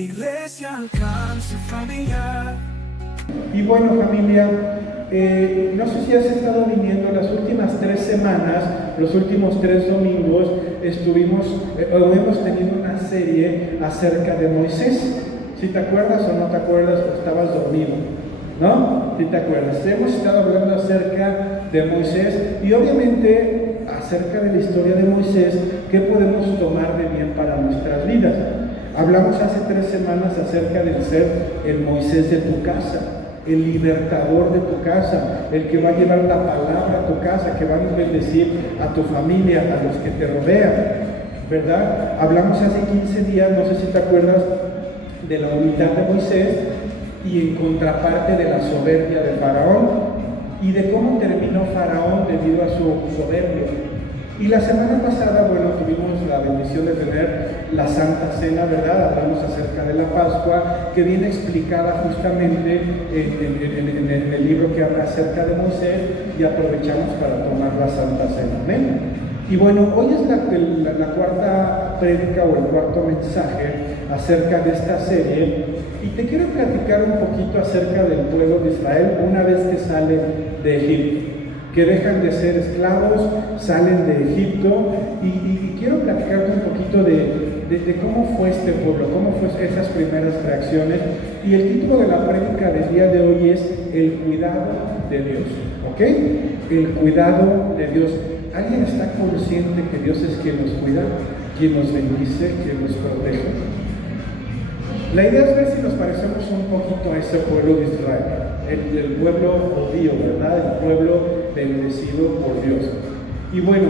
Iglesia Alcance Familiar. Y bueno, familia, no sé si has estado viniendo las últimas 3 semanas, los últimos 3 domingos, hemos tenido una serie acerca de Moisés. Si te acuerdas o no te acuerdas, o estabas dormido, ¿no? Si te acuerdas, hemos estado hablando acerca de Moisés y obviamente acerca de la historia de Moisés, ¿qué podemos tomar de bien para nuestras vidas? Hablamos hace 3 semanas acerca del ser el Moisés de tu casa, el libertador de tu casa, el que va a llevar la palabra a tu casa, que va a bendecir a tu familia, a los que te rodean, ¿verdad? Hablamos hace 15 días, no sé si te acuerdas, de la humildad de Moisés y en contraparte de la soberbia de Faraón y de cómo terminó Faraón debido a su soberbia. Y la semana pasada, bueno, tuvimos la bendición de tener la Santa Cena, ¿verdad? Hablamos acerca de la Pascua, que viene explicada justamente en el libro que habla acerca de Moisés, y aprovechamos para tomar la Santa Cena. ¿Ven? Y bueno, hoy es la cuarta prédica o el cuarto mensaje acerca de esta serie, y te quiero platicar un poquito acerca del pueblo de Israel una vez que sale de Egipto, que dejan de ser esclavos, salen de Egipto, y quiero platicarte un poquito de cómo fue este pueblo, cómo fue esas primeras reacciones, y el título de la prédica del día de hoy es El cuidado de Dios, ¿ok? El cuidado de Dios. ¿Alguien está consciente que Dios es quien nos cuida, quien nos bendice, quien nos protege? La idea es ver si nos parecemos un poquito a ese pueblo de Israel, el pueblo judío, ¿verdad? El pueblo bendecido por Dios. Y bueno,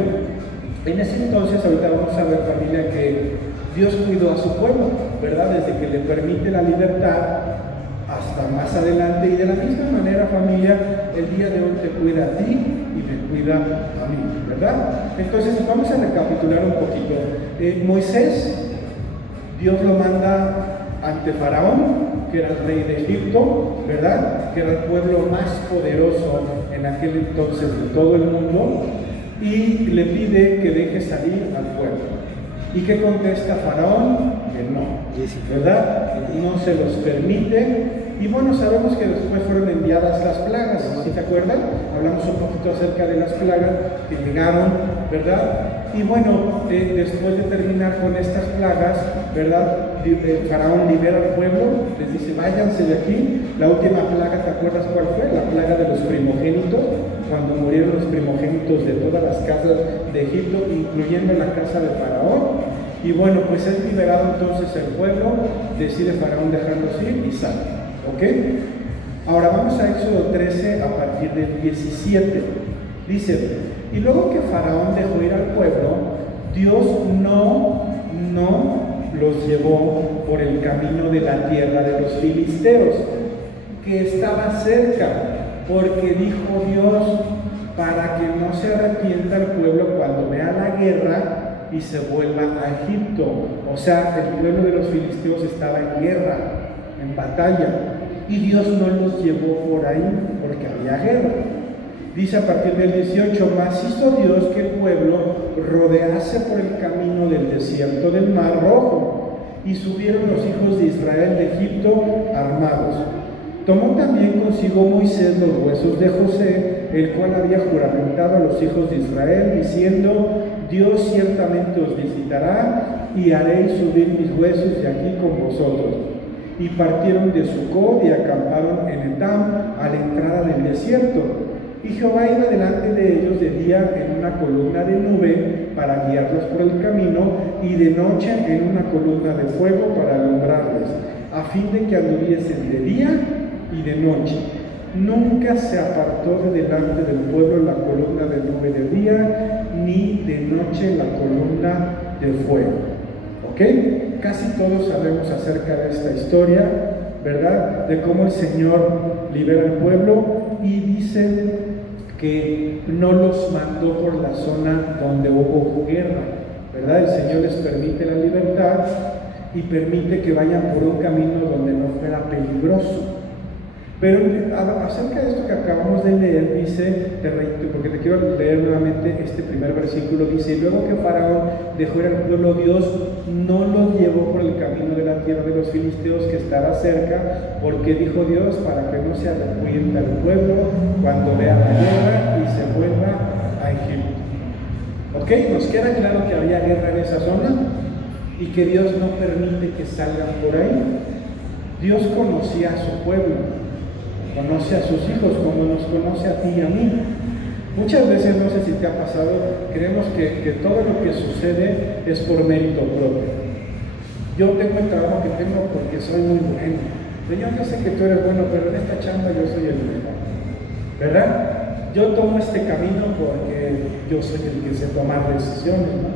en ese entonces, ahorita vamos a ver, familia, que Dios cuidó a su pueblo, ¿verdad? Desde que le permite la libertad hasta más adelante, y de la misma manera, familia, el día de hoy te cuida a ti y me cuida a mí, ¿verdad? Entonces vamos a recapitular un poquito. Moisés, Dios lo manda ante Faraón, que era el rey de Egipto, ¿verdad? Que era el pueblo más poderoso en aquel entonces de todo el mundo, y le pide que deje salir al pueblo. ¿Y qué contesta Faraón? Que no, ¿verdad? No se los permite. Y bueno, sabemos que después fueron enviadas las plagas, ¿no? ¿Sí te acuerdan? Hablamos un poquito acerca de las plagas que llegaron, ¿verdad? Y bueno, después de terminar con estas plagas, ¿verdad? Faraón libera al pueblo, les dice, váyanse de aquí. La última plaga, ¿te acuerdas cuál fue? La plaga de los primogénitos, cuando murieron los primogénitos de todas las casas de Egipto, incluyendo la casa de Faraón. Y bueno, pues es liberado entonces el pueblo, decide Faraón dejarlos ir y sale. ¿Ok? Ahora vamos a Éxodo 13 a partir del 17. Dice, y luego que Faraón dejó ir al pueblo, Dios no los llevó por el camino de la tierra de los filisteos, que estaba cerca, porque dijo Dios, para que no se arrepienta el pueblo cuando vea la guerra y se vuelva a Egipto. O sea, el pueblo de los filisteos estaba en guerra, en batalla, y Dios no los llevó por ahí porque había guerra. Dice a partir del 18, mas hizo Dios que el pueblo rodease por el camino del desierto del Mar Rojo, y subieron los hijos de Israel de Egipto armados. Tomó también consigo Moisés los huesos de José, el cual había juramentado a los hijos de Israel, diciendo, Dios ciertamente os visitará, y haréis subir mis huesos de aquí con vosotros. Y partieron de Sucot y acamparon en Etam, a la entrada del desierto. Y Jehová iba delante de ellos de día en una columna de nube para guiarlos por el camino, y de noche en una columna de fuego para alumbrarles, a fin de que anduviesen de día y de noche. Nunca se apartó de delante del pueblo la columna de nube de día, ni de noche la columna de fuego. ¿Ok? Casi todos sabemos acerca de esta historia, ¿verdad? De cómo el Señor libera al pueblo, y dice que no los mandó por la zona donde hubo guerra, ¿verdad? El Señor les permite la libertad y permite que vayan por un camino donde no fuera peligroso. Pero acerca de esto que acabamos de leer, dice, porque te quiero leer nuevamente este primer versículo, dice, luego que Faraón dejó ir al pueblo, Dios no los llevó por el camino de la tierra tierra de los filisteos que estaba cerca, porque dijo Dios, para que no se arrepienta el pueblo cuando vea la guerra y se vuelva a Egipto. ¿Ok? Nos queda claro que había guerra en esa zona y que Dios no permite que salgan por ahí. Dios conocía a su pueblo, conoce a sus hijos como nos conoce a ti y a mí. Muchas veces, no sé si te ha pasado, creemos que todo lo que sucede es por mérito propio. Yo tengo el trabajo que tengo porque soy muy bueno. Señor, yo sé que tú eres bueno, pero en esta chamba yo soy el mejor, ¿verdad? Yo tomo este camino porque yo soy el que sé tomar decisiones, ¿no?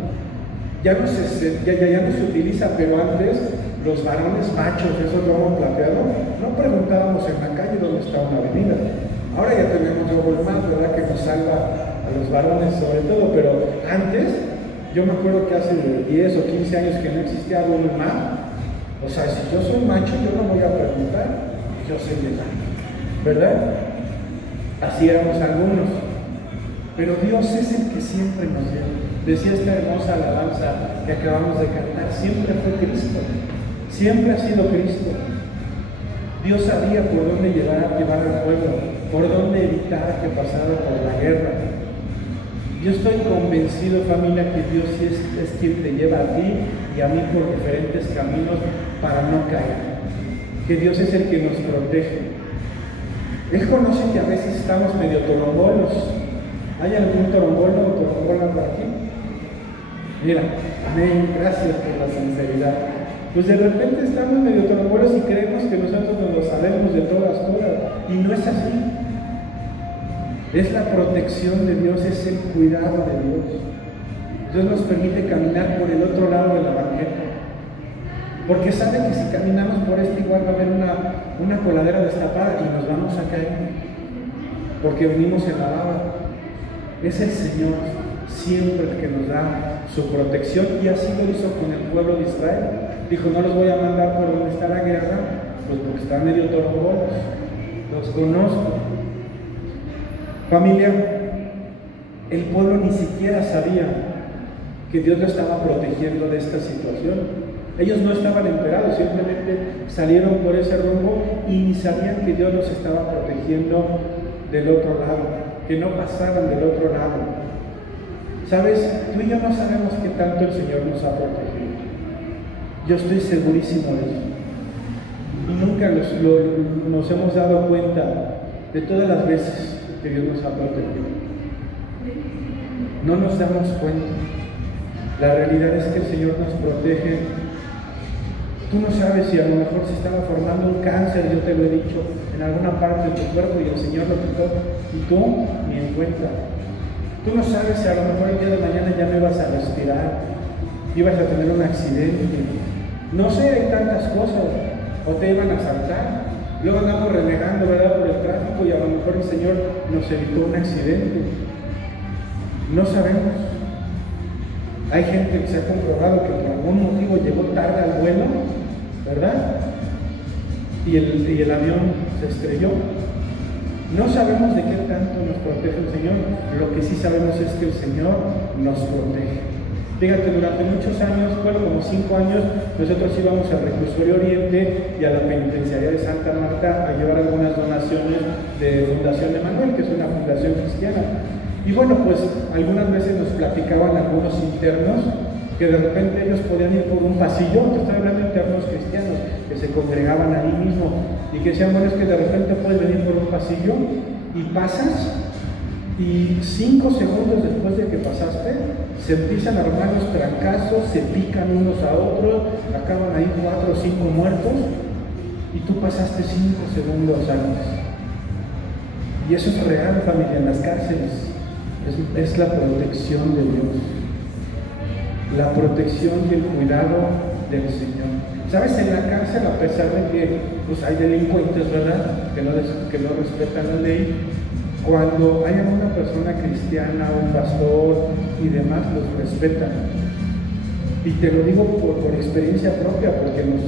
Ya no se utiliza, pero antes los varones machos, esos lomos plateados, no preguntábamos en la calle dónde está una avenida. Ahora ya tenemos Google Maps, ¿verdad? Que nos salva a los varones sobre todo, pero antes, yo me acuerdo que hace 10 o 15 años que no existía Google Maps. O sea, si yo soy macho, yo no voy a preguntar, yo soy legal, ¿verdad? Así éramos algunos. Pero Dios es el que siempre nos lleva. Decía esta hermosa alabanza que acabamos de cantar, siempre fue Cristo, siempre ha sido Cristo. Dios sabía por dónde llevar al pueblo, por dónde evitar que pasara por la guerra. Yo estoy convencido, familia, que Dios es quien te lleva a ti y a mí por diferentes caminos para no caer. Que Dios es el que nos protege. Él conoce que a veces estamos medio torombolos. ¿Hay algún torombolo o torombola por aquí? Mira, amén, gracias por la sinceridad. Pues de repente estamos medio torombolos y creemos que nosotros nos lo sabemos de todas cosas, y no es así. Es la protección de Dios, es el cuidado de Dios. Dios nos permite caminar por el otro lado de la banqueta, porque sabe que si caminamos por este igual va a haber una coladera destapada y nos vamos a caer, porque venimos en la lava. Es el Señor siempre el que nos da su protección, y así lo hizo con el pueblo de Israel. Dijo, no los voy a mandar por donde está la guerra, pues porque están medio torombolos, los conozco. Familia, el pueblo ni siquiera sabía que Dios lo estaba protegiendo de esta situación. Ellos no estaban enterados, simplemente salieron por ese rumbo y ni sabían que Dios los estaba protegiendo del otro lado, que no pasaran del otro lado. ¿Sabes? Tú y yo no sabemos qué tanto el Señor nos ha protegido. Yo estoy segurísimo de eso. Y nunca nos hemos dado cuenta de todas las veces que Dios nos ha protegido. No nos damos cuenta. La realidad es que el Señor nos protege. Tú no sabes si a lo mejor se estaba formando un cáncer, yo te lo he dicho, en alguna parte de tu cuerpo y el Señor lo quitó y tú ni en cuenta. Tú no sabes si a lo mejor el día de mañana ya no ibas a respirar, ibas a tener un accidente. No sé, hay tantas cosas. O te iban a asaltar. Luego andamos renegando, ¿verdad?, por el tráfico, y a lo mejor el Señor nos evitó un accidente. No sabemos. Hay gente que se ha comprobado que por algún motivo llegó tarde al vuelo, ¿verdad? Y el avión se estrelló. No sabemos de qué tanto nos protege el Señor. Lo que sí sabemos es que el Señor nos protege. Fíjate, durante muchos años, bueno, como 5 años, nosotros íbamos al Reclusorio Oriente y a la Penitenciaría de Santa Marta a llevar algunas donaciones de Fundación Emanuel, que es una fundación cristiana. Y bueno, pues algunas veces nos platicaban algunos internos que de repente ellos podían ir por un pasillo, te estoy hablando de internos cristianos, que se congregaban ahí mismo, y que decían, bueno, es que de repente puedes venir por un pasillo y pasas, y 5 segundos después de que pasaste, se empiezan a armar los trancazos, se pican unos a otros, acaban ahí 4 o 5 muertos, y tú pasaste 5 segundos antes. Y eso es real, familia, en las cárceles. Es la protección de Dios, la protección y el cuidado del Señor. ¿Sabes? En la cárcel, a pesar de que pues, hay delincuentes, ¿verdad?, que no respetan la ley, cuando hay una persona cristiana, un pastor y demás, los respetan. Y te lo digo por experiencia propia, porque nos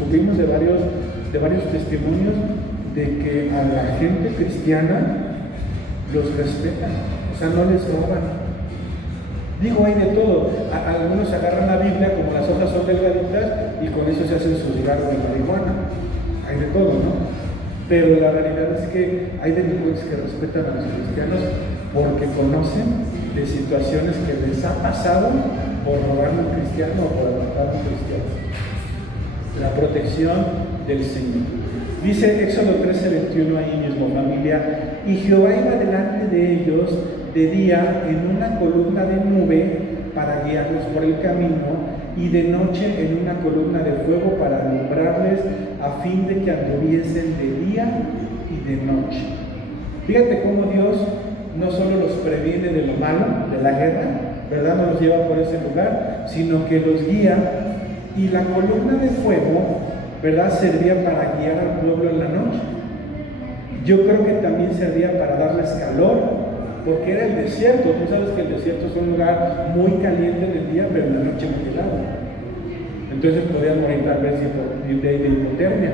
supimos de varios testimonios de que a la gente cristiana los respetan, o sea, no les roban. Digo, hay de todo. Algunos agarran la Biblia, como las hojas son delgaditas, y con eso se hacen su cigarro de marihuana. Hay de todo, ¿no? Pero la realidad es que hay delincuentes que respetan a los cristianos porque conocen de situaciones que les ha pasado por robar a un cristiano o por matar a un cristiano. La protección del Señor. Dice Éxodo 13:21 ahí mismo, familia, y Jehová iba delante de ellos de día en una columna de nube para guiarlos por el camino, y de noche en una columna de fuego para alumbrarles, a fin de que anduviesen de día y de noche. Fíjate cómo Dios no solo los previene de lo malo, de la guerra, ¿verdad? No los lleva por ese lugar, sino que los guía, y la columna de fuego, ¿verdad?, servía para guiar al pueblo en la noche. Yo creo que también servía para darles calor, porque era el desierto. Tú sabes que el desierto es un lugar muy caliente en el día, pero en la noche muy helado. Entonces podían morir tal vez de hipotermia.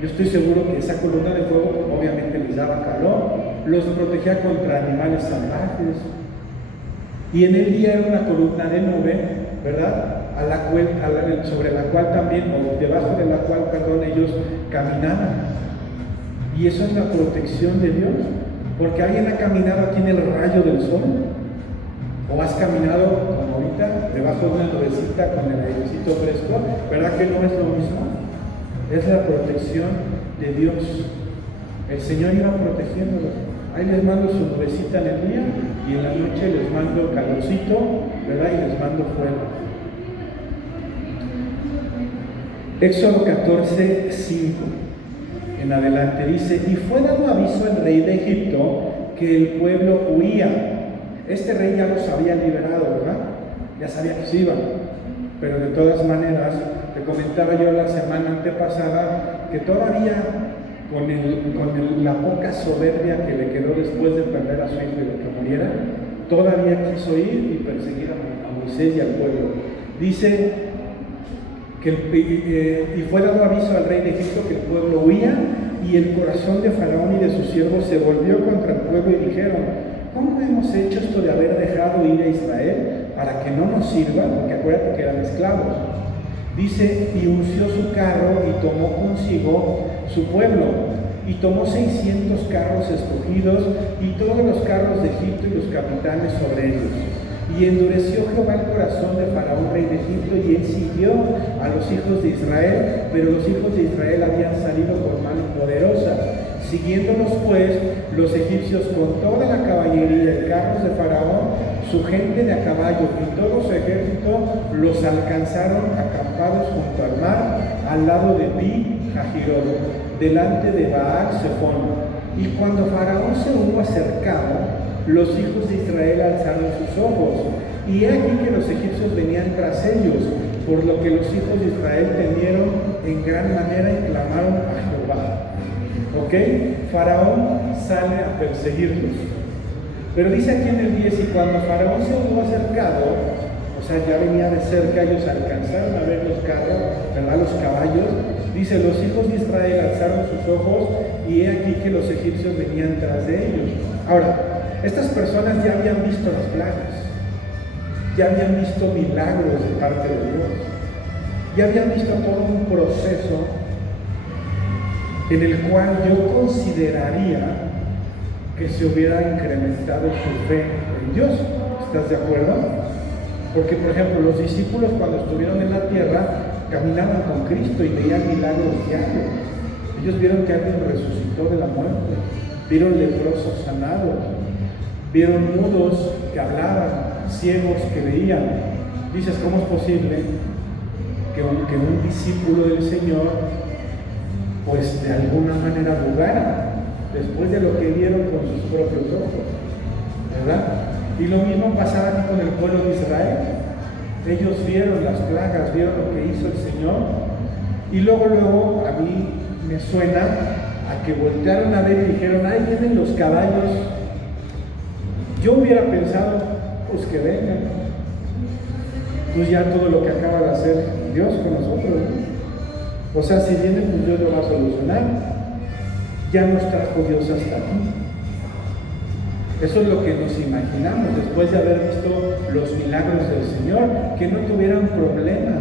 Yo estoy seguro que esa columna de fuego obviamente les daba calor, los protegía contra animales salvajes. Y en el día era una columna de nube, ¿verdad?, sobre la cual también, o debajo de la cual, ellos caminaban. Y eso es la protección de Dios. Porque alguien ha caminado aquí en el rayo del sol, o has caminado como ahorita debajo de una nubecita con el airecito fresco, ¿verdad que no es lo mismo? Es la protección de Dios. El Señor iba protegiéndolos. Ahí les mando su nubecita en el día, y en la noche les mando calorcito, ¿verdad? Y les mando fuego. Éxodo 14:5 en adelante dice: y fue dado aviso al rey de Egipto que el pueblo huía. Este rey ya los había liberado, ¿verdad? Ya sabía que se iban, pero de todas maneras, te comentaba yo la semana antepasada que todavía con la poca soberbia que le quedó después de perder a su hijo y de que muriera, todavía quiso ir y perseguir a Moisés y al pueblo. Dice y fue dado aviso al rey de Egipto que el pueblo huía, y el corazón de Faraón y de sus siervos se volvió contra el pueblo, y dijeron: ¿cómo hemos hecho esto de haber dejado ir a Israel para que no nos sirva? Porque acuérdate que eran esclavos. Dice: y unció su carro y tomó consigo su pueblo, y tomó 600 carros escogidos y todos los carros de Egipto y los capitanes sobre ellos. Y endureció Jehová el corazón de Faraón, rey de Egipto, y él siguió a los hijos de Israel, pero los hijos de Israel habían salido por mano poderosa. Siguiéndolos pues los egipcios con toda la caballería y carros de Faraón, su gente de a caballo y todo su ejército, los alcanzaron acampados junto al mar, al lado de Pi-Hahirot, delante de Baal-Zephón. Y cuando Faraón se hubo acercado, los hijos de Israel alzaron sus ojos, y he aquí que los egipcios venían tras ellos, por lo que los hijos de Israel temieron en gran manera y clamaron a Jehová. ¿Ok? Faraón sale a perseguirlos. Pero dice aquí en el 10: y cuando Faraón se hubo acercado, o sea, ya venía de cerca, ellos alcanzaron a ver los carros, ¿verdad?, los caballos. Dice: los hijos de Israel alzaron sus ojos, y he aquí que los egipcios venían tras de ellos. Ahora, estas personas ya habían visto las plagas, ya habían visto milagros de parte de Dios, ya habían visto todo un proceso en el cual yo consideraría que se hubiera incrementado su fe en Dios. ¿Estás de acuerdo? Porque, por ejemplo, los discípulos, cuando estuvieron en la tierra, caminaban con Cristo y veían milagros diarios. Ellos vieron que alguien resucitó de la muerte, vieron leprosos sanados, vieron mudos que hablaban, ciegos que veían. Dices: ¿cómo es posible que un discípulo del Señor, pues de alguna manera dudara después de lo que vieron con sus propios ojos? ¿Verdad? Y lo mismo pasaba aquí con el pueblo de Israel. Ellos vieron las plagas, vieron lo que hizo el Señor, y luego a mí me suena a que voltearon a ver y dijeron: ahí vienen los caballos. Yo hubiera pensado: pues que vengan, pues ya todo lo que acaba de hacer Dios con nosotros, ¿no? O sea, si vienen, pues Dios lo va a solucionar. Ya nos trajo Dios hasta aquí. Eso es lo que nos imaginamos después de haber visto los milagros del Señor, que no tuvieran problema,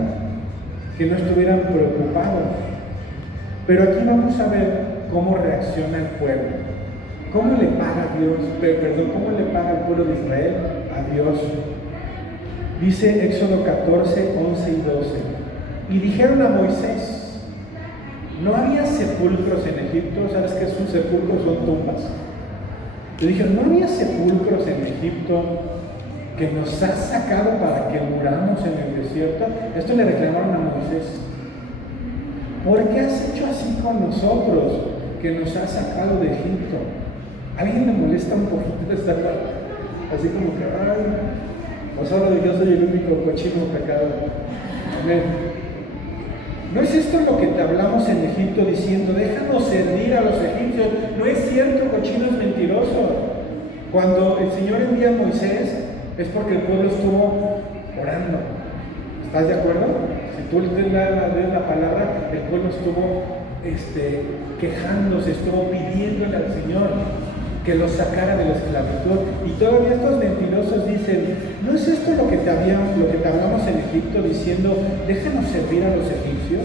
que no estuvieran preocupados. Pero aquí vamos a ver cómo reacciona el pueblo. ¿Cómo le paga Dios? ¿Cómo le paga el pueblo de Israel a Dios? Dice Éxodo 14, 11 y 12. Y dijeron a Moisés: no había sepulcros en Egipto. ¿Sabes qué es un sepulcro? Son tumbas. Le dijeron: no había sepulcros en Egipto que nos has sacado para que muramos en el desierto. Esto le reclamaron a Moisés. ¿Por qué has hecho así con nosotros, que nos has sacado de Egipto? ¿A alguien le molesta un poquito esta parte? Así como que, o solo yo soy el único cochino pecador. Amén. ¿No es esto lo que te hablamos en Egipto diciendo: déjanos servir a los egipcios? No es cierto, cochino es mentiroso. Cuando el Señor envía a Moisés es porque el pueblo estuvo orando. ¿Estás de acuerdo? Si tú lees la palabra, el pueblo estuvo quejándose, estuvo pidiéndole al Señor que los sacara de la esclavitud. Y todavía estos mentirosos dicen: ¿no es esto lo que te hablamos en Egipto diciendo: déjanos servir a los egipcios?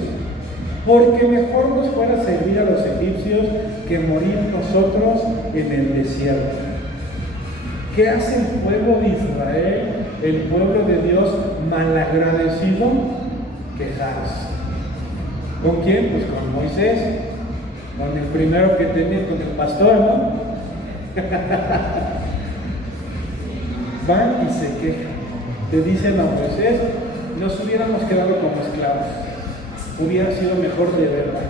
Porque mejor nos fuera servir a los egipcios que morir nosotros en el desierto. ¿Qué hace el pueblo de Israel, el pueblo de Dios, malagradecido? Quejarse. ¿Con quién? Pues con Moisés, con el primero que tenía, con el pastor, ¿no? Van y se quejan. Le dicen a Moisés: nos hubiéramos quedado como esclavos, hubiera sido mejor de verdad.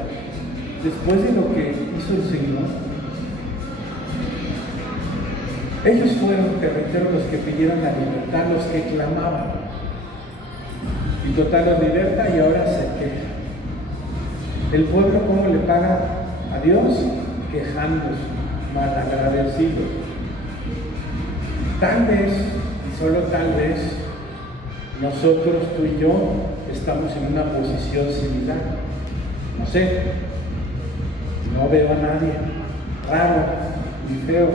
Después de lo que hizo el Señor, ellos fueron, te reitero, los que pidieron la libertad, los que clamaban. Y total la libertad, y ahora se quejan. El pueblo, ¿cómo le paga a Dios? Quejándose, malagradecidos. Tal vez, y solo tal vez, nosotros, tú y yo, estamos en una posición similar. No sé, no veo a nadie, raro y feo,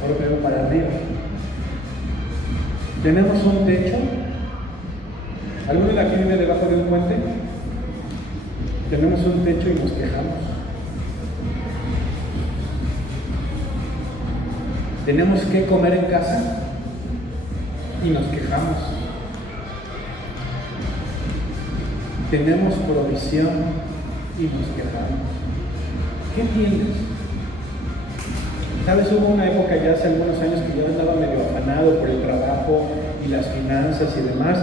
solo veo para arriba. Tenemos un techo. ¿Alguno de aquí vive debajo de un puente? Tenemos un techo y nos quejamos. Tenemos que comer en casa y nos quejamos. Tenemos provisión y nos quejamos. ¿Qué entiendes? ¿Sabes? Hubo una época ya hace algunos años que yo andaba medio afanado por el trabajo y las finanzas y demás.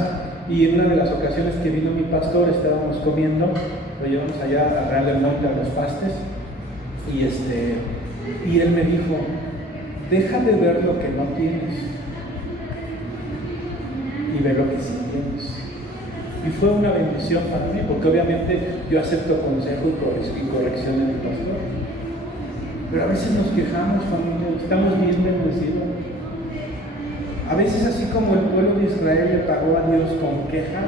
Y en una de las ocasiones que vino mi pastor, estábamos comiendo, lo llevamos allá a Real del Monte, a los Pastes, y él me dijo: deja de ver lo que no tienes y ve lo que sí tienes. Y fue una bendición para mí, porque obviamente yo acepto consejo y corrección de mi pastor. Pero a veces nos quejamos, familia, estamos bien bendecidos. A veces, así como el pueblo de Israel le pagó a Dios con queja,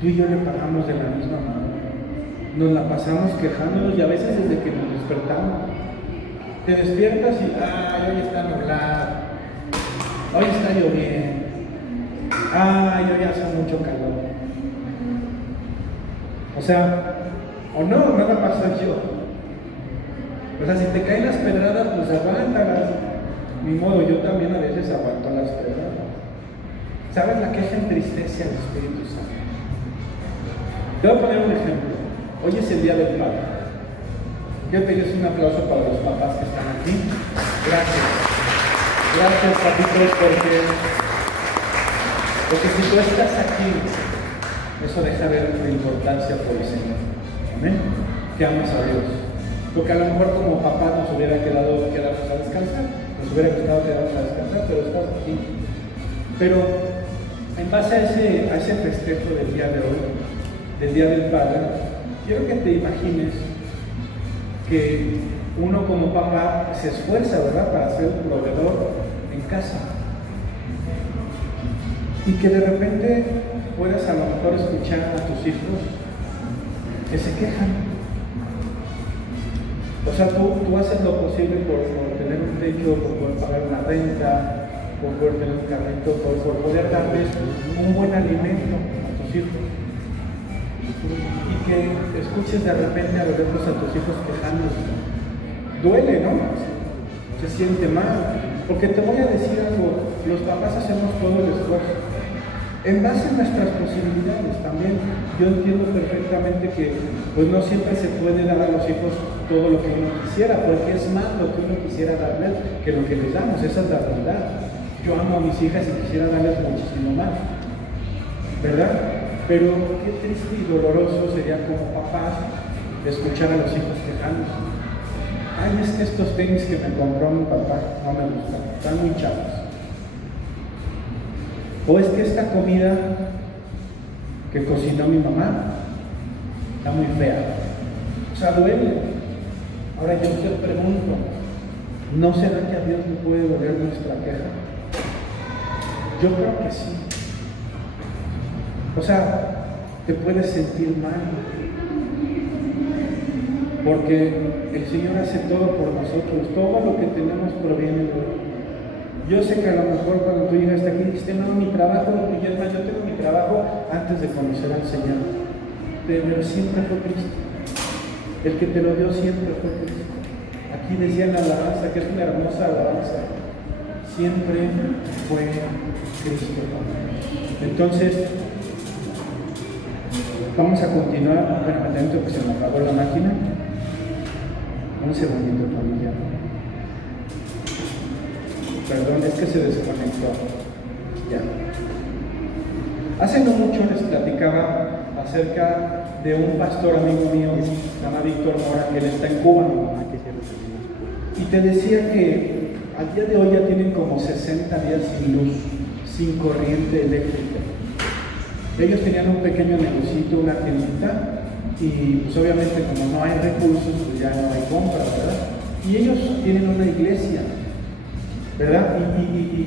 tú y yo le pagamos de la misma manera. Nos la pasamos quejándonos, y a veces desde que nos despertamos. Te despiertas y hoy está nublado, hoy está lloviendo, hoy hace mucho calor. O sea, o no, nada más soy yo. O sea, si te caen las pedradas, pues aguántalas. Ni modo, yo también a veces aguanto las pedradas. ¿Sabes? La queja entristece al Espíritu Santo. Te voy a poner un ejemplo. Hoy es el Día del Padre. Quiero pedirles un aplauso para los papás que están aquí. Gracias. Gracias, papitos, porque si tú estás aquí, eso deja ver tu importancia por el Señor. Amén. Que amas a Dios. Porque a lo mejor como papá nos hubiera quedado quedarnos a descansar, nos hubiera gustado quedarnos a descansar, pero estás aquí. Pero en base a ese festejo del día de hoy, del Día del Padre, quiero que te imagines que uno como papá se esfuerza, ¿verdad?, para ser un proveedor en casa. Y que de repente puedas a lo mejor escuchar a tus hijos que se quejan. O sea, tú haces lo posible por tener un techo, por poder pagar una renta, por poder tener un carrito, por poder darles un buen alimento a tus hijos. Y que escuches de repente a verlos a tus hijos quejándose. Duele, ¿no? Se siente mal. Porque te voy a decir algo, los papás hacemos todo el esfuerzo. En base a nuestras posibilidades también, yo entiendo perfectamente que pues no siempre se puede dar a los hijos todo lo que uno quisiera, porque es más lo que uno quisiera darles que lo que les damos, esa es la verdad. Yo amo a mis hijas y quisiera darles muchísimo más, ¿verdad? Pero qué triste y doloroso sería como papás escuchar a los hijos quejándose. Ay, es que estos tenis que me compró mi papá no me gustan, están muy chavos. O es que esta comida que cocinó mi mamá está muy fea. O sea, duele. Ahora yo te pregunto, ¿no será que a Dios le puede doler nuestra queja? Yo creo que sí. O sea, te puedes sentir mal. Porque el Señor hace todo por nosotros. Todo lo que tenemos proviene de Él. Yo sé que a lo mejor cuando tú llegaste aquí dijiste, no, mi trabajo, y es más, yo tengo mi trabajo antes de conocer al Señor. Pero siempre fue Cristo. El que te lo dio siempre fue Cristo. Aquí decía la alabanza, que es una hermosa alabanza. Siempre fue Cristo. Entonces, vamos a continuar. Bueno, atento que se me apagó la máquina. Un segundito, familia. Perdón, es que se desconectó. Ya. Hace no mucho les platicaba acerca de un pastor amigo mío, se llama Víctor Mora, que él está en Cuba. Y te decía que al día de hoy ya tienen como 60 días sin luz, sin corriente eléctrica. Ellos tenían un pequeño negocito, una tiendita, y pues obviamente como no hay recursos, pues ya no hay compra, ¿verdad? Y ellos tienen una iglesia, ¿verdad?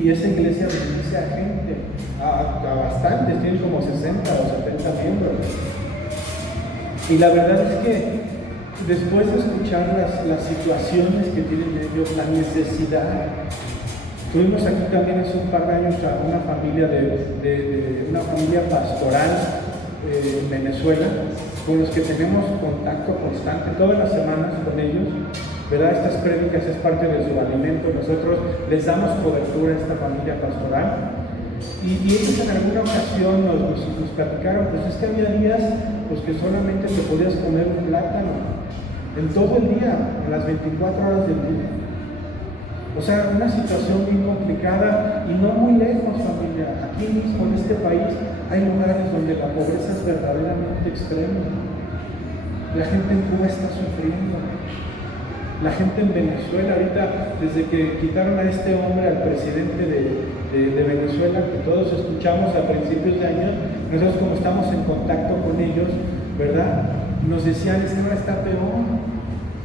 Y esa iglesia beneficia a gente, a bastantes, tienen como 60 o 70 miembros. Y la verdad es que después de escuchar las situaciones que tienen ellos, la necesidad, tuvimos aquí también hace un par de años a una familia una familia pastoral en Venezuela, con los que tenemos contacto constante todas las semanas con ellos, ¿verdad? Estas prédicas es parte de su alimento. Nosotros les damos cobertura a esta familia pastoral. Y ellos en alguna ocasión nos platicaron, pues es que había días pues, que solamente te podías comer un plátano en todo el día, en las 24 horas del día. O sea, una situación bien complicada y no muy lejos, familia. Aquí mismo en este país hay lugares donde la pobreza es verdaderamente extrema. La gente en Cuba está sufriendo. La gente en Venezuela, ahorita, desde que quitaron a este hombre, al presidente de Venezuela, que todos escuchamos a principios de año, nosotros como estamos en contacto con ellos, ¿verdad? Nos decían, esta hora está peor,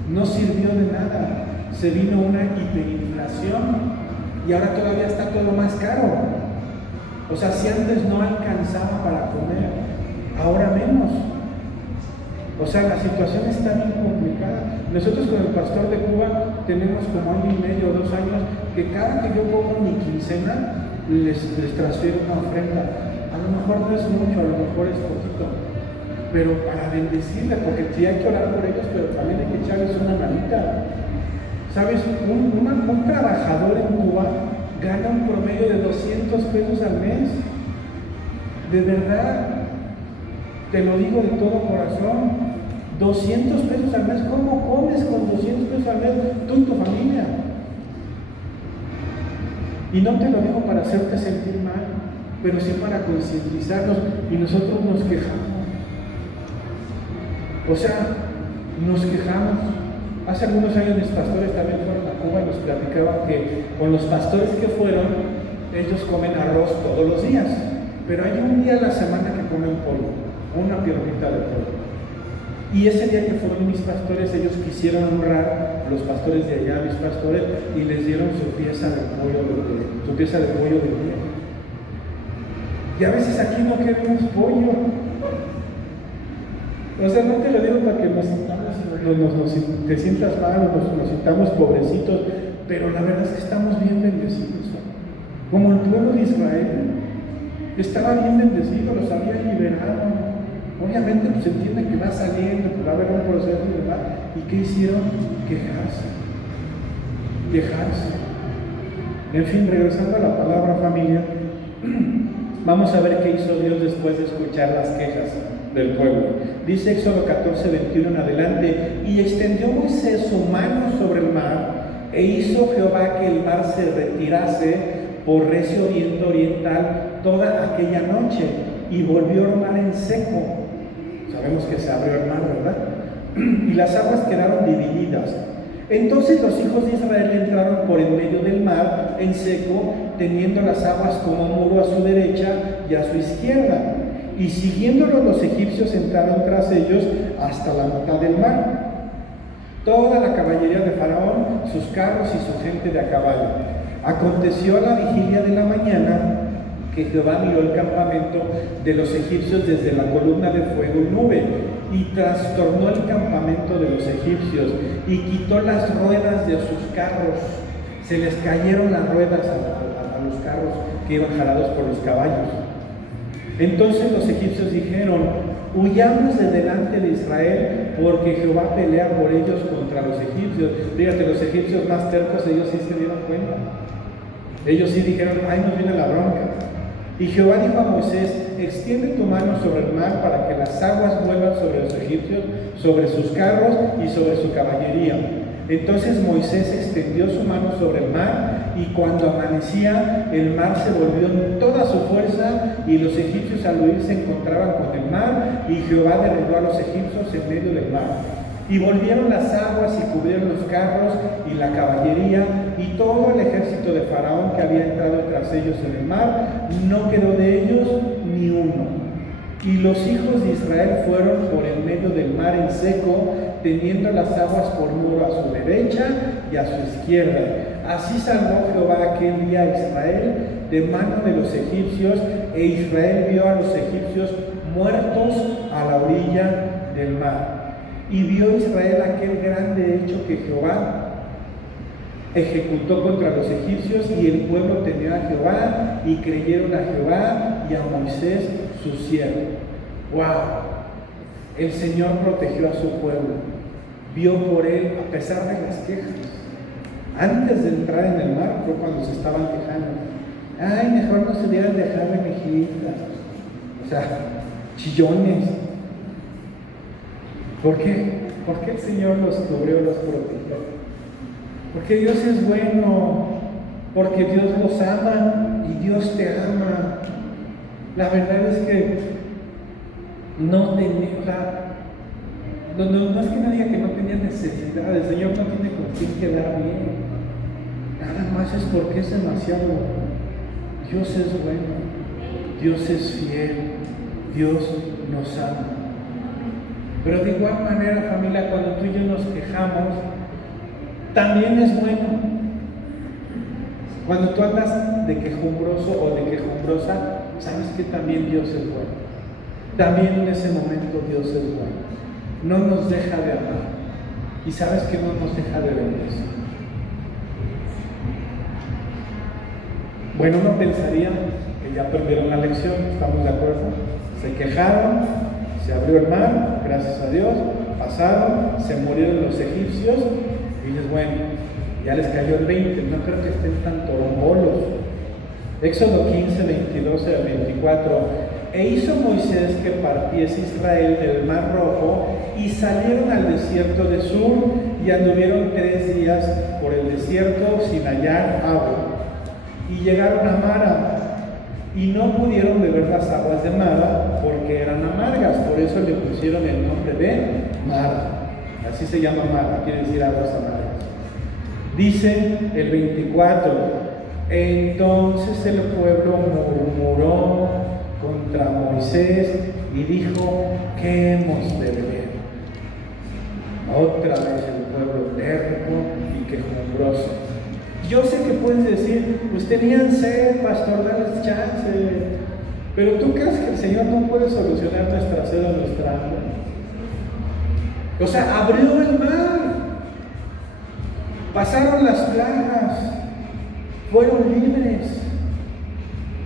no sirvió de nada, se vino una hiperinflación y ahora todavía está todo más caro. O sea, si antes no alcanzaba para comer, ahora menos. O sea, la situación está bien complicada. Nosotros con el pastor de Cuba tenemos como año y medio o 2 años que cada que yo cobro mi quincena les transfiero una ofrenda. A lo mejor no es mucho, a lo mejor es poquito, pero para bendecirle, porque sí hay que orar por ellos, pero también hay que echarles una manita. ¿Sabes? Un trabajador en Cuba gana un promedio de 200 pesos al mes. De verdad, te lo digo de todo corazón. 200 pesos al mes. ¿Cómo comes con 200 pesos al mes tú y tu familia? Y no te lo digo para hacerte sentir mal, pero sí para concientizarnos, y nosotros nos quejamos. O sea, nos quejamos. Hace algunos años mis pastores también fueron a Cuba y nos platicaban que con los pastores que fueron, ellos comen arroz todos los días, pero hay un día a la semana que comen pollo, una piernita de pollo. Y ese día que fueron mis pastores, ellos quisieron honrar a los pastores de allá, mis pastores, y les dieron su pieza de pollo de día. Y a veces aquí no queremos pollo. O sea, no te lo digo para que te sientas mal o nos sintamos pobrecitos, pero la verdad es que estamos bien bendecidos. Como el pueblo de Israel estaba bien bendecido, los había liberado. Obviamente pues entiende que va saliendo, que va a haber un proceso y demás. ¿Y qué hicieron? Quejarse. En fin, regresando a la palabra familia, vamos a ver qué hizo Dios después de escuchar las quejas del pueblo. Dice Éxodo 14, 21 en adelante: y extendió Moisés su mano sobre el mar, e hizo Jehová que el mar se retirase por recio viento oriental toda aquella noche, y volvió el mar en seco. Sabemos que se abrió el mar, ¿verdad? Y las aguas quedaron divididas. Entonces los hijos de Israel entraron por en medio del mar en seco, teniendo las aguas como muro a su derecha y a su izquierda. Y siguiéndolos los egipcios entraron tras ellos hasta la mitad del mar. Toda la caballería de Faraón, sus carros y su gente de a caballo. Aconteció a la vigilia de la mañana que Jehová miró el campamento de los egipcios desde la columna de fuego y nube, y trastornó el campamento de los egipcios, y quitó las ruedas de sus carros. Se les cayeron las ruedas a los carros que iban jalados por los caballos. Entonces los egipcios dijeron: huyamos de delante de Israel, porque Jehová pelea por ellos contra los egipcios. Fíjate, los egipcios más tercos, ellos sí se dieron cuenta. Ellos sí dijeron: ahí nos viene la bronca. Y Jehová dijo a Moisés: extiende tu mano sobre el mar para que las aguas vuelvan sobre los egipcios, sobre sus carros y sobre su caballería. Entonces Moisés extendió su mano sobre el mar, y cuando amanecía, el mar se volvió en toda su fuerza, y los egipcios al huir se encontraban con el mar, y Jehová derribó a los egipcios en medio del mar. Y volvieron las aguas y cubrieron los carros y la caballería y todo el ejército de Faraón que había entrado tras ellos en el mar. No quedó de ellos ni uno. Y los hijos de Israel fueron por el medio del mar en seco, teniendo las aguas por muro a su derecha y a su izquierda. Así salvó Jehová aquel día a Israel de mano de los egipcios, e Israel vio a los egipcios muertos a la orilla del mar. Y vio Israel aquel grande hecho que Jehová ejecutó contra los egipcios, y el pueblo temió a Jehová y creyeron a Jehová y a Moisés su siervo. ¡Wow! El Señor protegió a su pueblo, vio por él a pesar de las quejas. Antes de entrar en el mar fue cuando se estaban quejando: ay, mejor no se debieran dejar de mejitas, o sea, chillones. ¿Por qué? Porque el Señor los cubrió, los protegió. Porque Dios es bueno, porque Dios los ama y Dios te ama. La verdad es que no es que nadie que no tenía necesidad. El Señor no tiene con quién quedar bien. Nada más es porque es demasiado bueno. Dios es bueno, Dios es fiel, Dios nos ama. Pero de igual manera, familia, cuando tú y yo nos quejamos, también es bueno. Cuando tú andas de quejumbroso o de quejumbrosa, sabes que también Dios es bueno. También en ese momento Dios es bueno. No nos deja de amar. Y sabes que no nos deja de bendecir. Bueno, uno pensaría que ya perdieron la lección, ¿estamos de acuerdo? Se quejaron, se abrió el mar, gracias a Dios, pasaron, se murieron los egipcios, y dices, bueno, ya les cayó el 20, no creo que estén tan torombolos. Éxodo 15, 22 al 24: e hizo Moisés que partiese Israel del mar Rojo, y salieron al desierto de Sur, y anduvieron 3 días por el desierto sin hallar agua. Y llegaron a Mara, y no pudieron beber las aguas de Mara, porque eran amargas. Por eso le pusieron el nombre de Mara. Así se llama Mara, quiere decir aguas amargas. Dice el 24: entonces el pueblo murmuró contra Moisés y dijo: ¿qué hemos de beber? Otra vez el pueblo terco y quejumbroso. Yo sé que puedes decir: pues tenían sed, pastor, dales chance. Pero ¿tú crees que el Señor no puede solucionar nuestra sed o nuestra hambre? O sea, abrió el mar, pasaron las plagas, fueron libres.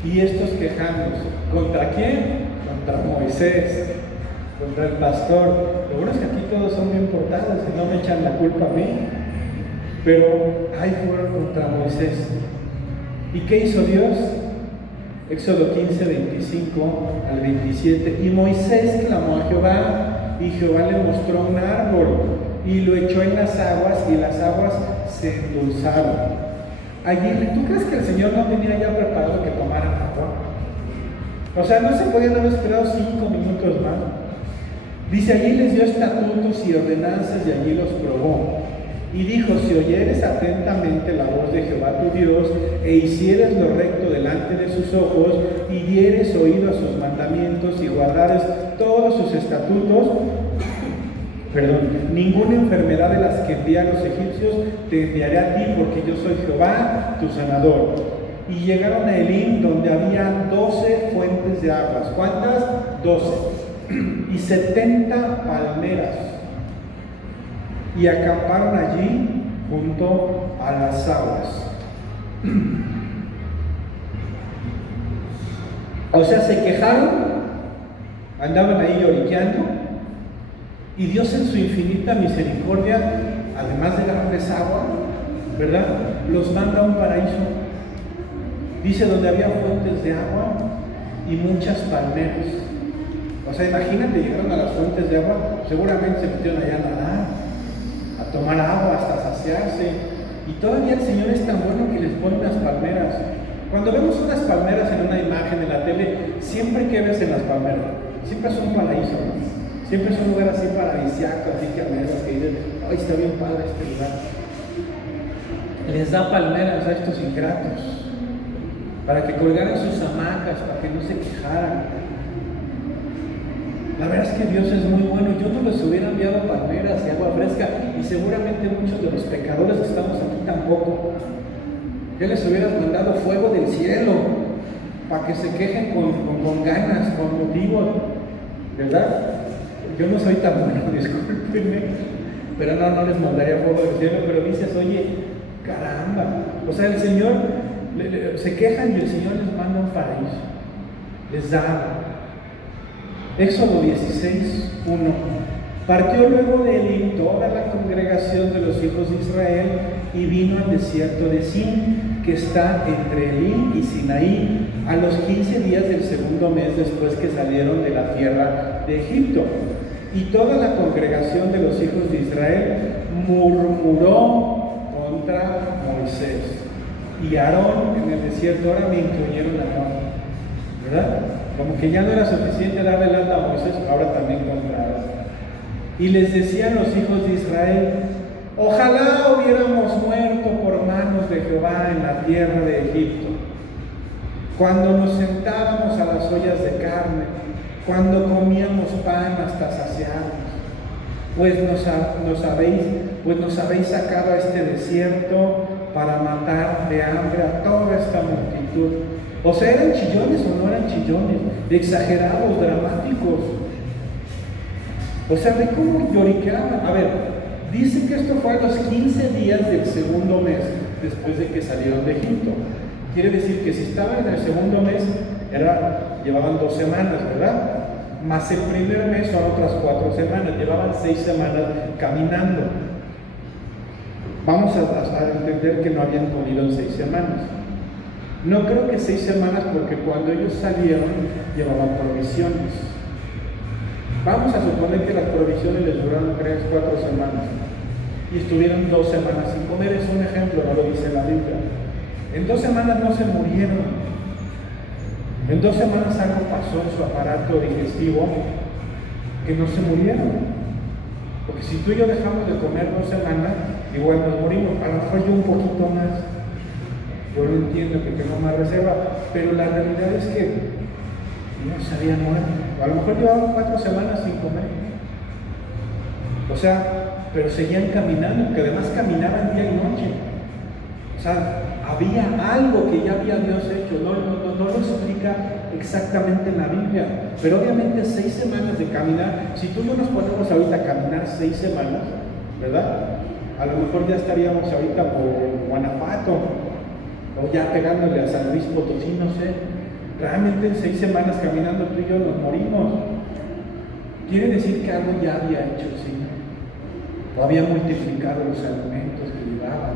Y estos quejándose, ¿contra quién? Contra Moisés, contra el pastor. Lo bueno es que aquí todos son bien portados y no me echan la culpa a mí. Pero ahí fueron contra Moisés. ¿Y qué hizo Dios? Éxodo 15, 25 al 27. Y Moisés clamó a Jehová, y Jehová le mostró un árbol, y lo echó en las aguas, y las aguas se endulzaron. Allí, ¿tú crees que el Señor no tenía ya preparado que tomaran agua? O sea, no se podían haber esperado 5 minutos más. Dice, allí les dio estatutos y ordenanzas, y allí los probó. Y dijo, si oyeres atentamente la voz de Jehová tu Dios, e hicieres lo recto delante de sus ojos, y dieres oído a sus mandamientos, y guardares todos sus estatutos, ninguna enfermedad de las que envié a los egipcios te enviaré a ti, porque yo soy Jehová, tu sanador. Y llegaron a Elim, donde había 12 fuentes de aguas. ¿Cuántas? 12. Y 70 palmeras. Y acamparon allí junto a las aguas. O sea, se quejaron, andaban ahí lloriqueando, y Dios en su infinita misericordia, además de darles agua, ¿verdad?, los manda a un paraíso. Dice, donde había fuentes de agua y muchas palmeras. O sea, imagínate, llegaron a las fuentes de agua, seguramente se metieron allá a nadar, a tomar agua hasta saciarse. Y todavía el Señor es tan bueno que les pone unas palmeras. Cuando vemos unas palmeras en una imagen en la tele, siempre que ves en las palmeras, siempre es un paraíso, ¿no? Siempre es un lugar así paradisíaco, así que a menos que dicen, ¡ay, está bien padre este lugar! Les da palmeras a estos ingratos, para que colgaran sus hamacas, para que no se quejaran. La verdad es que Dios es muy bueno. Yo no les hubiera enviado palmeras y agua fresca, y seguramente muchos de los pecadores que estamos aquí tampoco. Yo les hubiera mandado fuego del cielo, para que se quejen con ganas, con motivo, ¿verdad? Yo no soy tan bueno, discúlpenme, pero no les mandaría fuego del cielo, pero dices, oye, caramba, o sea, el Señor, se quejan y el Señor les manda un paraíso, les da agua. Éxodo 16, 1. Partió luego de Elim toda la congregación de los hijos de Israel y vino al desierto de Sin, que está entre Elim y Sinaí, a los 15 días del segundo mes después que salieron de la tierra de Egipto. Y toda la congregación de los hijos de Israel murmuró contra Moisés. Y Aarón en el desierto, ahora me incluyeron a Aarón, ¿verdad? Como que ya no era suficiente darle lata a Moisés, ahora también contra Aarón. Y les decían los hijos de Israel, ojalá hubiéramos muerto por manos de Jehová en la tierra de Egipto, cuando nos sentábamos a las ollas de carne, cuando comíamos pan hasta saciarnos, pues nos habéis sacado a este desierto para matar de hambre a toda esta multitud. O sea, ¿eran chillones o no eran chillones? Exagerados, dramáticos. O sea, ¿de cómo lloriqueaban? A ver, dice que esto fue a los 15 días del segundo mes después de que salieron de Egipto. Quiere decir que si estaban en el segundo mes, llevaban 2 semanas, ¿verdad? Más el primer mes son otras 4 semanas, llevaban 6 semanas caminando. Vamos a entender que no habían comido en 6 semanas. No creo que 6 semanas, porque cuando ellos salieron llevaban provisiones. Vamos a suponer que las provisiones les duraron 3, 4 semanas y estuvieron 2 semanas sin comer. Es un ejemplo, no lo dice la Biblia. En 2 semanas no se murieron. En 2 semanas algo pasó en su aparato digestivo que no se murieron. Porque si tú y yo dejamos de comer 2 semanas, igual nos morimos. A lo mejor yo un poquito más. Yo lo entiendo que tengo más reserva, pero la realidad es que no se habían muerto. A lo mejor llevaban 4 semanas sin comer. O sea, pero seguían caminando, que además caminaban día y noche. O sea, había algo que ya había Dios hecho, no lo explica exactamente en la Biblia, pero obviamente 6 semanas de caminar, si tú y yo nos ponemos ahorita a caminar 6 semanas, ¿verdad? A lo mejor ya estaríamos ahorita por Guanajuato, o ya pegándole a San Luis Potosí, no sé. Realmente en 6 semanas caminando tú y yo nos morimos. Quiere decir que algo ya había hecho el Señor, o había multiplicado los alimentos que llevaban,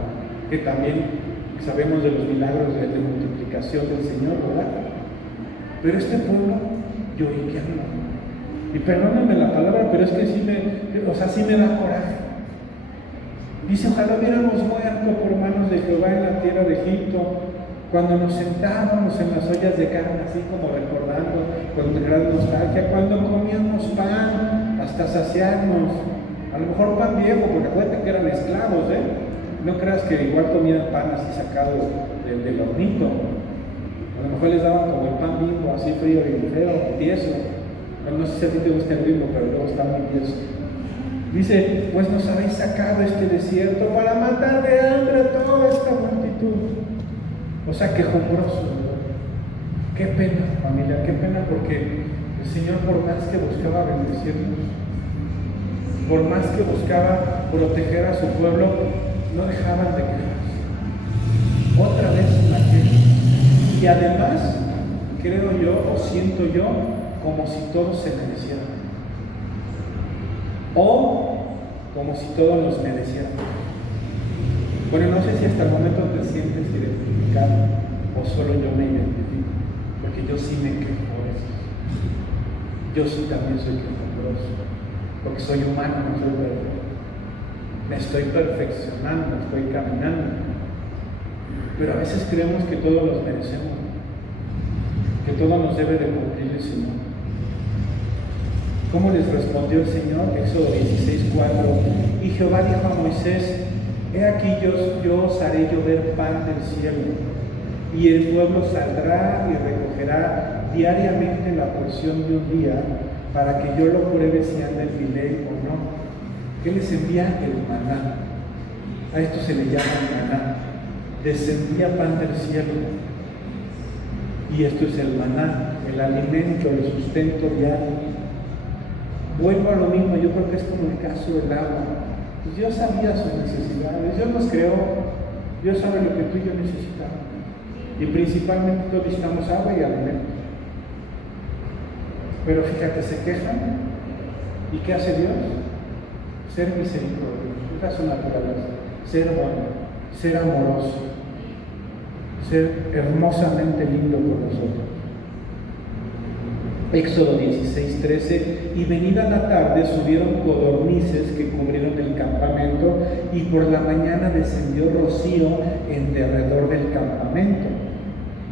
que también sabemos de los milagros de multiplicación del Señor, ¿verdad? Pero este pueblo lloriqueando. Y perdónenme la palabra, pero es que sí me da coraje. Dice, ojalá hubiéramos muerto por manos de Jehová en la tierra de Egipto, cuando nos sentábamos en las ollas de carne, así como recordando con gran nostalgia, cuando comíamos pan hasta saciarnos. A lo mejor pan viejo, porque acuérdate que eran esclavos, No creas que igual comían pan así sacado del hornito. A lo mejor les daban como el pan Bimbo, así frío y feo, tieso. No sé si a ti te gusta el Bimbo, pero luego está muy tieso. Dice, pues nos habéis sacado este desierto para matar de hambre a toda esta multitud. O sea, quejumbroso, ¿verdad? Qué pena, familia, qué pena, porque el Señor, por más que buscaba bendecirnos, por más que buscaba proteger a su pueblo, no dejaban de quejarse. Otra vez la queja. Y además, creo yo, o siento yo, como si todos se merecieran. O como si todos nos merecieran. Bueno, no sé si hasta el momento te sientes identificado o solo yo me identifico, porque yo sí me quejo por eso. Yo sí también soy quejumbroso, porque soy humano, no soy perfecto. Me estoy perfeccionando, estoy caminando. Pero a veces creemos que todos los merecemos, que todo nos debe de cumplir el Señor. ¿Cómo les respondió el Señor? Éxodo 16:4. Y Jehová dijo a Moisés: he aquí yo os haré llover pan del cielo, y el pueblo saldrá y recogerá diariamente la porción de un día, para que yo lo pruebe si anda en mi ley o no. ¿Qué les envía? El maná. A esto se le llama maná. Descendía pan del cielo. Y esto es el maná, el alimento, el sustento diario. Vuelvo a lo mismo, yo creo que es como el caso del agua. Pues Dios sabía sus necesidades, Dios nos creó, Dios sabe lo que tú y yo necesitamos. Y principalmente todos necesitamos agua y alimento. Pero fíjate, se quejan. ¿Y qué hace Dios? Ser misericordioso, esa es su naturaleza. Ser bueno, ser amoroso, ser hermosamente lindo con nosotros. Éxodo 16:13. Y venida la tarde subieron codornices que cubrieron el campamento, y por la mañana descendió rocío en derredor del campamento.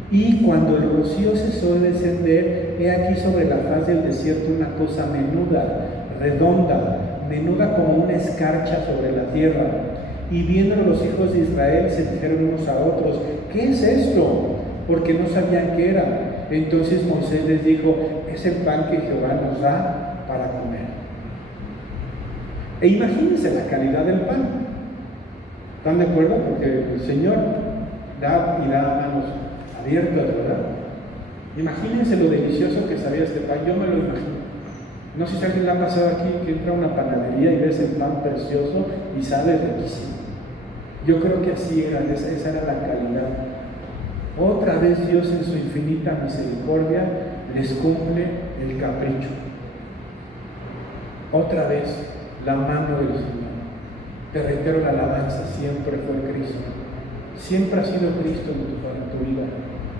Y cuando el rocío cesó de descender, he aquí sobre la faz del desierto una cosa menuda, redonda, menuda como una escarcha sobre la tierra. Y viendo los hijos de Israel, se dijeron unos a otros: ¿qué es esto? Porque no sabían qué era. Entonces Moisés les dijo: es el pan que Jehová nos da para comer. E imagínense la calidad del pan. ¿Están de acuerdo? Porque el Señor da y da a manos abiertas, ¿verdad? Imagínense lo delicioso que sabía este pan. Yo me lo imagino. No sé si alguien le ha pasado aquí que entra a una panadería y ves el pan precioso y sabe riquísimo. Yo creo que así era, esa era la calidad. Otra vez Dios en su infinita misericordia les cumple el capricho. Otra vez la mano del Señor. Te reitero, la alabanza siempre fue Cristo. Siempre ha sido Cristo en tu vida,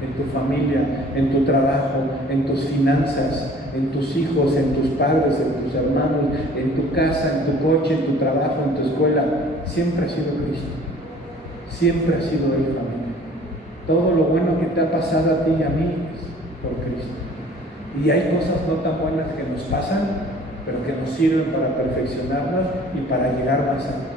en tu familia, en tu trabajo, en tus finanzas, en tus hijos, en tus padres, en tus hermanos, en tu casa, en tu coche, en tu trabajo, en tu escuela. Siempre ha sido Cristo. Siempre ha sido Él, familia. Todo lo bueno que te ha pasado a ti y a mí es por Cristo. Y hay cosas no tan buenas que nos pasan, pero que nos sirven para perfeccionarnos y para llegar más alto.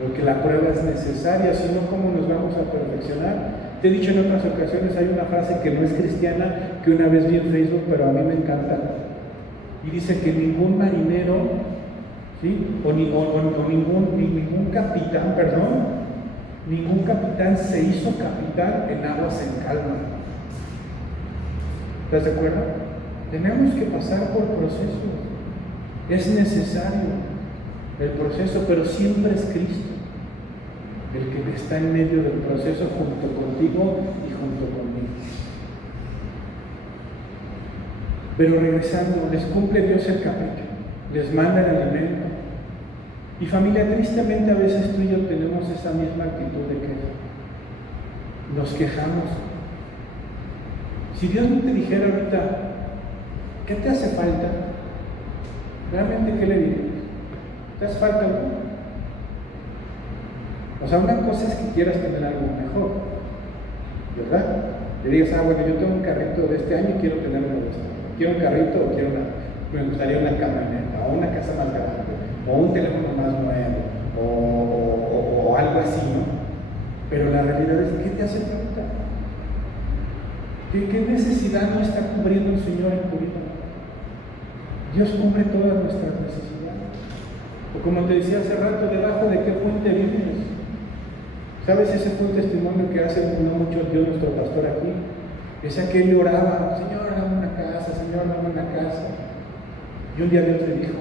Porque la prueba es necesaria, si no, ¿cómo nos vamos a perfeccionar? Te he dicho en otras ocasiones, hay una frase que no es cristiana, que una vez vi en Facebook, pero a mí me encanta. Y dice que ningún marinero, ¿sí? o ningún capitán, Ningún capitán se hizo capitán en aguas en calma. ¿Estás de acuerdo? Tenemos que pasar por procesos. Es necesario el proceso, pero siempre es Cristo el que está en medio del proceso junto contigo y junto conmigo. Pero regresando, les cumple Dios el capricho, les manda el alimento. Y familia, tristemente a veces tú y yo tenemos esa misma actitud de queja. Nos quejamos. Si Dios no te dijera ahorita, ¿qué te hace falta? ¿Realmente qué le dirías? ¿Te hace falta algo? O sea, una cosa es que quieras tener algo mejor, ¿verdad? Le digas, bueno, yo tengo un carrito de este año y quiero tener uno de este año. Quiero un carrito o me gustaría una camioneta, o una casa más grande, o un teléfono más nuevo, o algo así, ¿no? Pero la realidad es, ¿qué te hace falta? ¿Qué necesidad no está cubriendo el Señor en tu vida? Dios cubre todas nuestras necesidades. O como te decía hace rato, debajo de qué fuente vives. ¿Sabes? Ese fue un testimonio que hace no mucho dio nuestro pastor aquí. Decía que él oraba, Señor, dame una casa, Señor, dame una casa. Y un día Dios le dijo,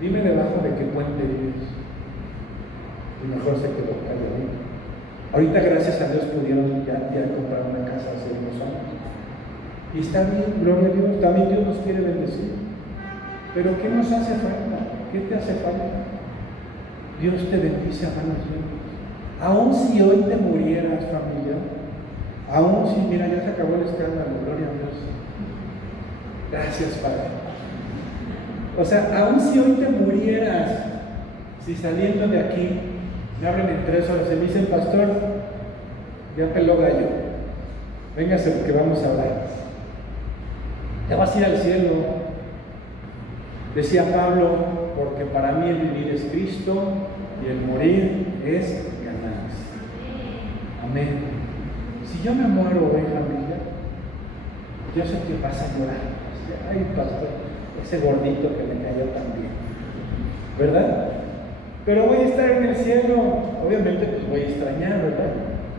dime debajo de qué puente vives. Y mejor se quedó calladito. Ahorita, gracias a Dios, pudieron ya comprar una casa hace unos años. Y está bien, gloria a Dios, también Dios nos quiere bendecir. Pero ¿qué nos hace falta? ¿Qué te hace falta? Dios te bendice a manos llenas. Aún si hoy te murieras, familia, aún si, mira, ya se acabó el escándalo, gloria a Dios. Gracias, Padre. O sea, aún si hoy te murieras, si saliendo de aquí, me abren en 3 horas, se me dicen, pastor, ya peló gallo, véngase porque vamos a hablar. Te vas a ir al cielo. Decía Pablo, porque para mí el vivir es Cristo y el morir es ganancia. Amén. Si yo me muero hoy, familia, yo sé que vas a llorar. Ay, pastor, ese gordito que me cayó también, ¿verdad? Pero voy a estar en el cielo, obviamente pues voy a extrañar, ¿verdad?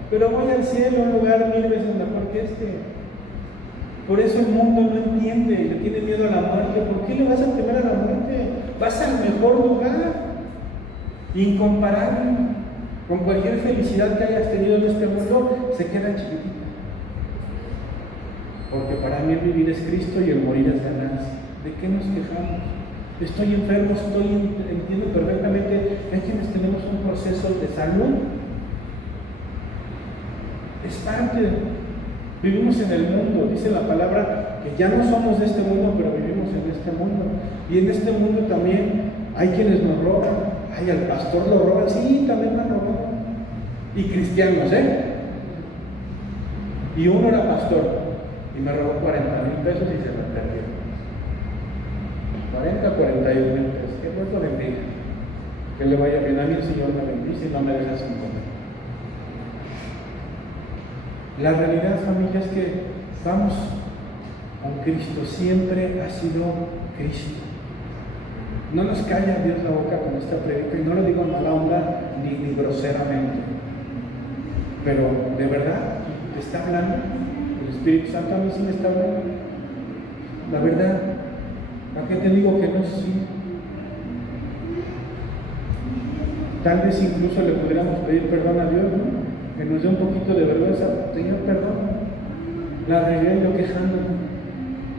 Pero voy al cielo, un lugar 1000 veces mejor que este. Por eso el mundo no entiende, le tiene miedo a la muerte. ¿Por qué le vas a temer a la muerte? Vas al mejor lugar, incomparable, con cualquier felicidad que hayas tenido en este mundo, se queda chiquitita. Porque para mí el vivir es Cristo y el morir es ganancia. ¿De qué nos quejamos? Estoy enfermo, entiendo perfectamente que hay quienes tenemos un proceso de salud. Es parte. Vivimos en el mundo, dice la palabra, que ya no somos de este mundo, pero vivimos en este mundo. Y en este mundo también hay quienes nos roban. Ay, al pastor lo roban, sí, también me han robado. Y cristianos, Y uno era pastor, y me robó 40,000 pesos y se me perdió. 41,000 pesos, que Dios lo bendiga. Que le vaya bien, a mí el Señor me bendice y no me deja sin comer. La realidad, familia, es que vamos con Cristo, siempre ha sido Cristo. No nos calla Dios la boca con esta predica, y no lo digo en mala onda ni groseramente, pero de verdad te está hablando. El Espíritu Santo a mí sí me está hablando. La verdad, ¿a qué te digo que no? Sí. Tal vez incluso le pudiéramos pedir perdón a Dios, ¿no? Que nos dé un poquito de vergüenza. Señor, perdón. La regué yo quejándome.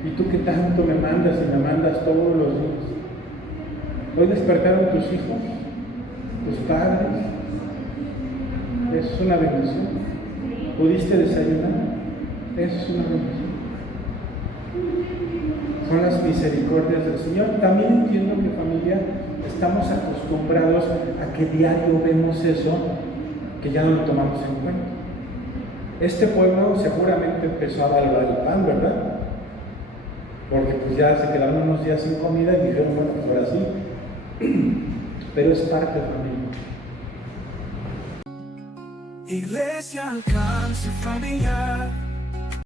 Y tú que tanto me mandas y me mandas todos los días. Hoy despertaron tus hijos, tus padres. Eso es una bendición. ¿Pudiste desayunar? Eso es una bendición. Son las misericordias del Señor. También entiendo que, familia, estamos acostumbrados a que diario vemos eso, que ya no lo tomamos en cuenta. Este pueblo seguramente empezó a valorar el pan, ¿verdad? Porque pues ya se quedaron unos días sin comida y dijeron, bueno, pues ahora sí. Pero es parte, familia. Iglesia Alcance Familiar.